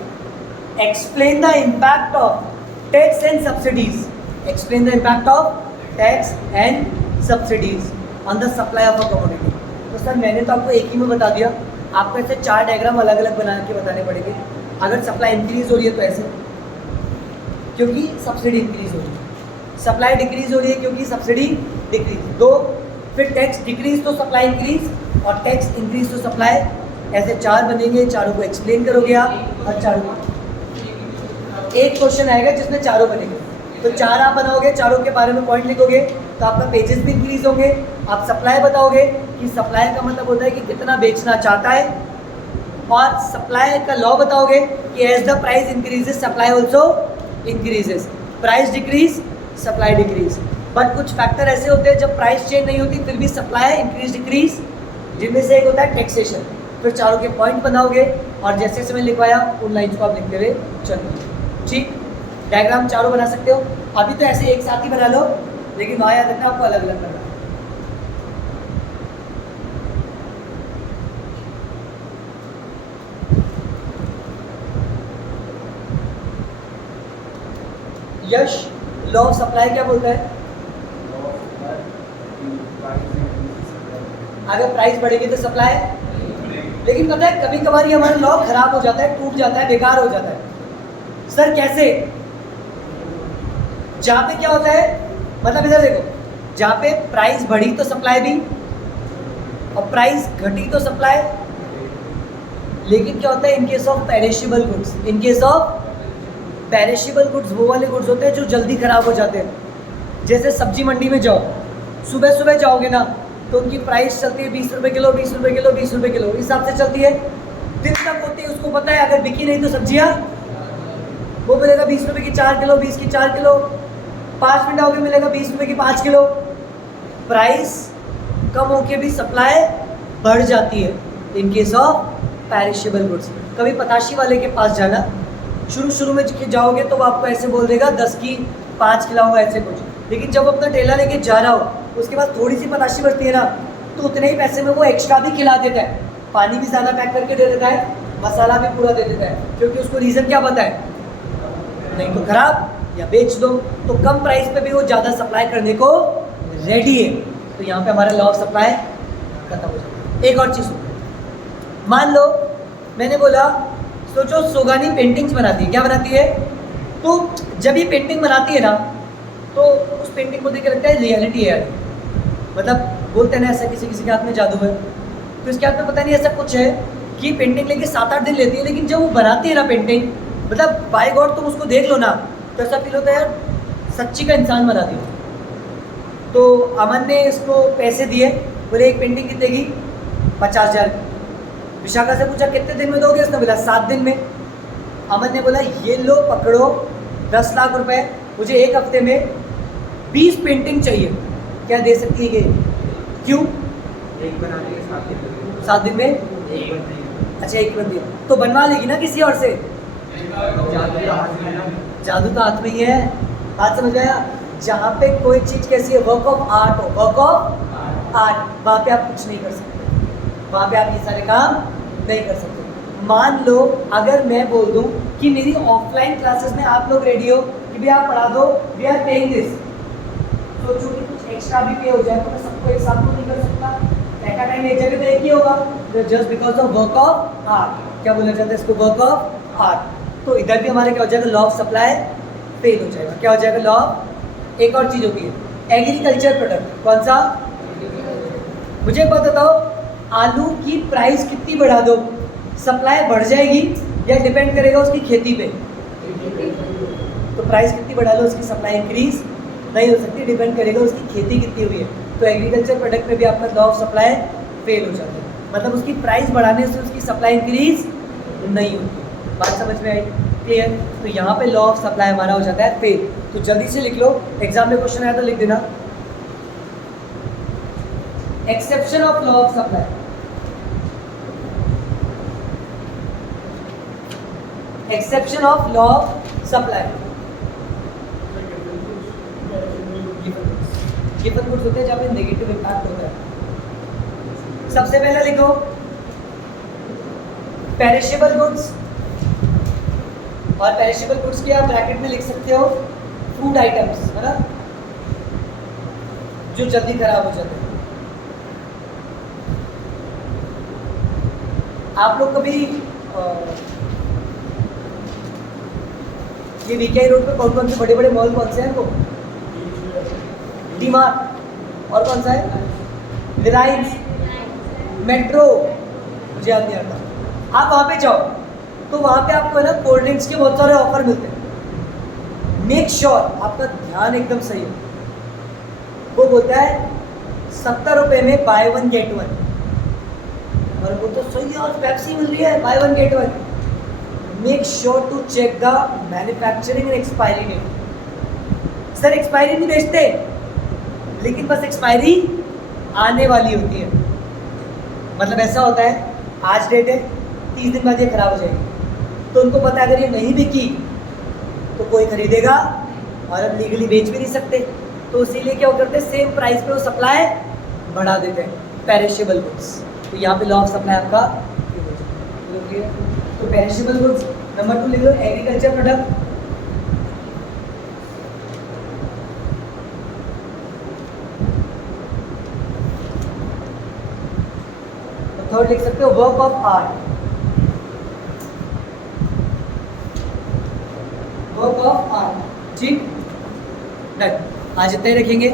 Explain the impact of tax and subsidies, explain the impact of tax and subsidies on the supply of a commodity. तो सर मैंने तो आपको एक ही में बता दिया, आपको ऐसे 4 डायग्राम अलग अलग बना के बताने पड़ेंगे। अगर सप्लाई इंक्रीज हो रही है तो ऐसे, क्योंकि सब्सिडी इंक्रीज हो रही है, सप्लाई डिक्रीज हो रही है क्योंकि सब्सिडी डिक्रीज, 2, फिर टैक्स डिक्रीज तो सप्लाई इंक्रीज और टैक्स इंक्रीज तो सप्लाई, ऐसे 4 बनेंगे। चारों को एक्सप्लेन करोगे आप और चारों को एक क्वेश्चन आएगा जिसमें चारों बनेंगे। तो 4 आप बनाओगे, चारों के बारे में पॉइंट लिखोगे तो आपका पेजेस भी इंक्रीज होंगे। आप सप्लाई बताओगे कि सप्लाई का मतलब होता है कि कितना बेचना चाहता है, और सप्लाई का लॉ बताओगे कि as the price increases supply also increases, price decrease supply decrease. But कुछ फैक्टर ऐसे होते हैं जब प्राइस चेंज नहीं होती फिर भी सप्लाई इंक्रीज डिक्रीज, जिनमें से एक होता है टैक्सेशन। फिर चारों के पॉइंट बनाओगे और जैसे जैसे मैंने लिखवाया उन लाइन्स को आप लिखते हुए चलो। ठीक, डायग्राम चारों बना सकते हो। अभी तो ऐसे एक साथ ही बना लो, लेकिन वहाँ याद रखना आपको अलग अलग करना है। यश, लॉ ऑफ सप्लाई क्या बोलता है? अगर प्राइस बढ़ेगी तो सप्लाई, लेकिन पता है कभी कभार ये हमारा लॉ खराब हो जाता है, टूट जाता है, बेकार हो जाता है। सर कैसे? जहाँ पे क्या होता है, मतलब इधर देखो, जहाँ पे प्राइस बढ़ी तो सप्लाई भी, और प्राइस घटी तो सप्लाई। लेकिन क्या होता है in case of perishable goods, in case of perishable goods वो वाले गुड्स होते हैं जो जल्दी खराब हो जाते हैं। जैसे सब्जी मंडी में जाओ, सुबह सुबह जाओगे ना तो उनकी प्राइस चलती है 20 रुपये किलो, 20 रुपये किलो, 20 रुपये किलो, इस हिसाब से चलती है। दिन तक होती है, उसको पता है अगर बिकी नहीं तो सब्जियाँ वो मिलेगा 20 रुपये की 4 किलो, 20 की 4 किलो, 5 मिनट आओगे मिलेगा 20 रुपये की 5 किलो। प्राइस कम होके भी सप्लाई बढ़ जाती है in case of perishable goods. कभी पताशी वाले के पास जाना, शुरू में जाओगे तो वो आपको ऐसे बोल देगा 10 की 5 खिलाऊंगा, ऐसे कुछ। लेकिन जब अपना ठेला लेके जा रहा हो उसके बाद थोड़ी सी पताशी बढ़ती है ना, तो उतने ही पैसे में वो एक्स्ट्रा भी खिला देता है, पानी भी ज़्यादा पैक करके दे देता है, मसाला भी पूरा दे देता है, क्योंकि उसको रीज़न क्या पता है, नहीं तो खराब या बेच दो। तो कम प्राइस पे भी वो ज़्यादा सप्लाई करने को रेडी है। तो यहाँ पे हमारा लॉ ऑफ सप्लाई खत्म हो जाता है। एक और चीज़, मान लो मैंने बोला सोचो सोगानी पेंटिंग्स बनाती है, क्या बनाती है? तो जब ये पेंटिंग बनाती है ना तो उस पेंटिंग को देख के लगता है रियलिटी है यार, मतलब बोलते हैं ना ऐसा किसी किसी के हाथ में जादू है, तो इसके हाथ में पता नहीं ऐसा कुछ है कि पेंटिंग लेके 7-8 दिन लेती है, लेकिन जब वो बनाती है ना पेंटिंग, मतलब बाय गॉड तुम उसको देख लो ना तो ऐसा फील होता है यार सच्ची का इंसान बना दिया। तो अमन ने इसको पैसे दिए, बोले एक पेंटिंग कितने की? 50,000। विशाखा से पूछा कितने दिन में दोगे? उसने बोला 7 दिन में। अमन ने बोला ये लो पकड़ो 10 लाख रुपए, मुझे 1 हफ्ते में 20 पेंटिंग चाहिए, क्या दे सकती है? क्यों? एक बनाने के 7 दिन 7 दिन में एक बनती है। अच्छा एक बनती है तो बनवा लेगी ना किसी और से, जादू तो हाथ में ही है। बात समझ आया? जहाँ पे कोई चीज़ कैसी है, वर्क ऑफ आर्ट हो, वर्क ऑफ आर्ट, वहाँ पे आप कुछ नहीं कर सकते, वहाँ पे आप ये सारे काम नहीं कर सकते। मान लो अगर मैं बोल दूँ कि मेरी ऑफलाइन क्लासेस में आप लोग रेडी हो कि भी आप पढ़ा दो, वी आर पेइंग दिस, तो चूँकि कुछ एक्स्ट्रा भी पे हो जाए तो मैं सबको एक साथ तो नहीं कर सकता, एट अ टाइम एक जगह तो एक ही होगा, just because of work of art. क्या बोला जाता है इसको? Work of art. तो इधर भी हमारे क्या हो जाएगा? लॉ ऑफ सप्लाई फेल हो जाएगा। क्या हो जाएगा? लॉ। एक और चीज़ होती है एग्रीकल्चर प्रोडक्ट, कौन सा? मुझे एक बात बताओ, आलू की प्राइस कितनी बढ़ा दो सप्लाई बढ़ जाएगी या डिपेंड करेगा उसकी खेती पे? तो प्राइस कितनी बढ़ा लो उसकी सप्लाई इंक्रीज नहीं हो सकती, डिपेंड करेगा उसकी खेती कितनी हुई है। तो एग्रीकल्चर प्रोडक्ट में भी आपका लॉ ऑफ सप्लाई फेल हो जाता है। मतलब उसकी प्राइस बढ़ाने से उसकी सप्लाई इंक्रीज नहीं होती। बात समझ में आई? क्लियर? तो यहाँ पे लॉ ऑफ सप्लाई हमारा हो जाता है फेल। तो जल्दी से लिख लो, एग्जाम में क्वेश्चन आया तो लिख देना, exception of law of supply. Exception of law of supply. Given goods होते हैं जहाँ पे नेगेटिव इम्पैक्ट होता है। सबसे पहले लिखो पेरिशेबल गुड्स, और पेरिशेबल गुड्स के आप ब्रैकेट में लिख सकते हो फूड आइटम्स, है ना, जो जल्दी खराब हो जाते हैं। आप लोग कभी ये वीकेआई रोड पे कौन कौन से बड़े बड़े मॉल कौन से हैं? वो डीमार्ट, और कौन सा है? रिलायंस, मेट्रो, मुझे याद नहीं आता। आप वहाँ पे जाओ तो वहाँ पे आपको है ना कोल्ड ड्रिंक्स के बहुत सारे ऑफर मिलते हैं। मेक श्योर आपका ध्यान एकदम सही हो। वो बोलता है 70 रुपये में बाय 1 गेट 1, और वो तो सही है, और पेप्सी मिल रही है buy 1 get 1। Make sure to check the manufacturing and expiry date. Sir expiry नहीं बेचते, लेकिन बस एक्सपायरी आने वाली होती है। मतलब ऐसा होता है आज डेट है, 30 दिन बाद ये खराब हो जाएगी, तो उनको पता है अगर ये नहीं बिकी तो कोई खरीदेगा, और अब लीगली बेच भी नहीं सकते, तो इसीलिए क्या करते हैं, सेम प्राइस पे वो सप्लाई बढ़ा देते हैं, पेरिशेबल गुड्स। तो यहाँ पे लॉ ऑफ सप्लाई आपका तो पेरिशेबल गुड्स। नंबर 2 लिख लो एग्रीकल्चर प्रोडक्ट। थर्ड लिख सकते हो work of art. Work of art, ठीक, डन। आज इतना ही रखेंगे।